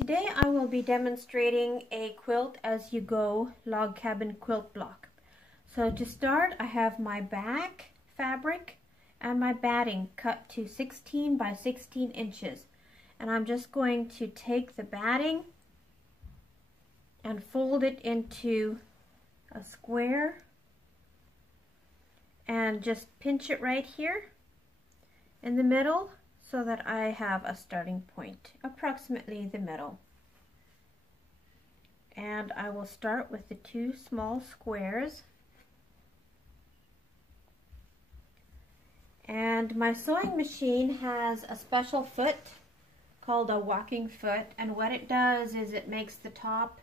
today I will be demonstrating a quilt as you go log cabin quilt block. So to start, I have my back fabric and my batting cut to 16 by 16 inches. And I'm just going to take the batting and fold it into a square and just pinch it right here in the middle so that I have a starting point, approximately the middle. And I will start with the two small squares. And my sewing machine has a special foot called a walking foot, and what it does is it makes the top,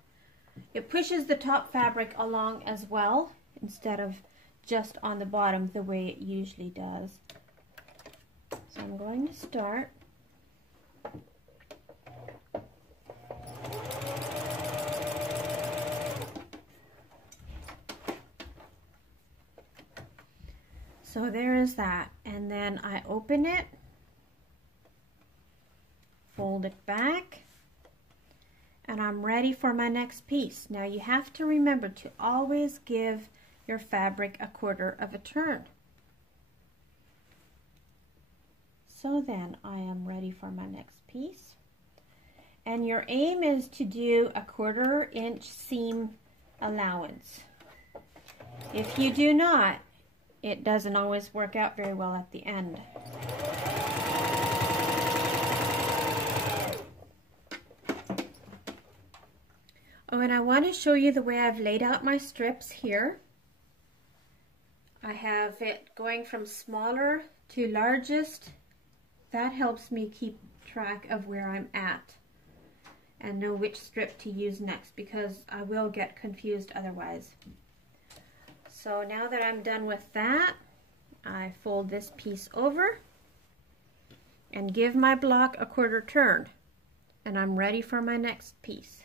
it pushes the top fabric along as well instead of just on the bottom the way it usually does. So I'm going to start. So there is that, and then I open it, fold it back, and I'm ready for my next piece. Now you have to remember to always give your fabric a quarter of a turn. So then I am ready for my next piece. And your aim is to do a 1/4 inch seam allowance. If you do not, it doesn't always work out very well at the end. Oh, and I want to show you the way I've laid out my strips here. I have it going from smaller to largest. That helps me keep track of where I'm at and know which strip to use next, because I will get confused otherwise. So now that I'm done with that, I fold this piece over and give my block a 1/4 turn, and I'm ready for my next piece.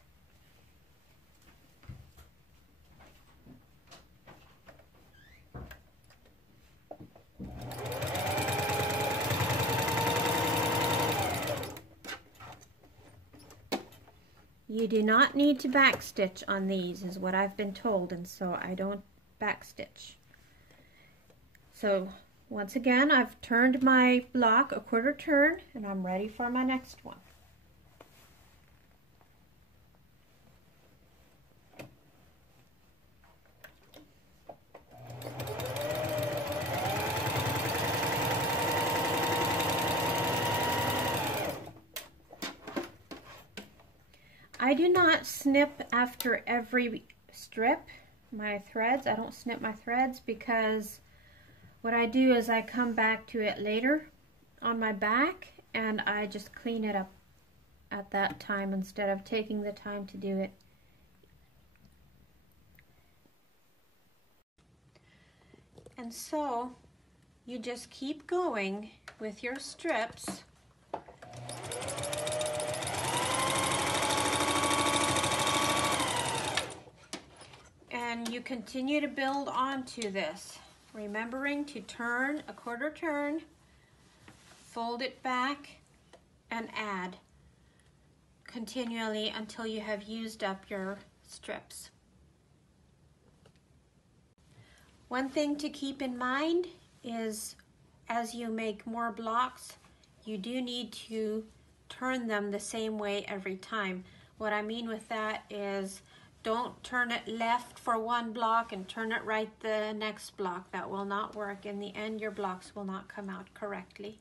You do not need to backstitch on these, is what I've been told, and so I don't backstitch. So once again, I've turned my block a 1/4 turn, and I'm ready for my next one. I do not snip after every strip my threads. I don't snip my threads because what I do is I come back to it later on my back and I just clean it up at that time instead of taking the time to do it. And so you just keep going with your strips. And you continue to build onto this, remembering to turn a 1/4 turn, fold it back, and add continually until you have used up your strips. One thing to keep in mind is as you make more blocks, you do need to turn them the same way every time. What I mean with that is don't turn it left for one block and turn it right the next block. That will not work. In the end, your blocks will not come out correctly.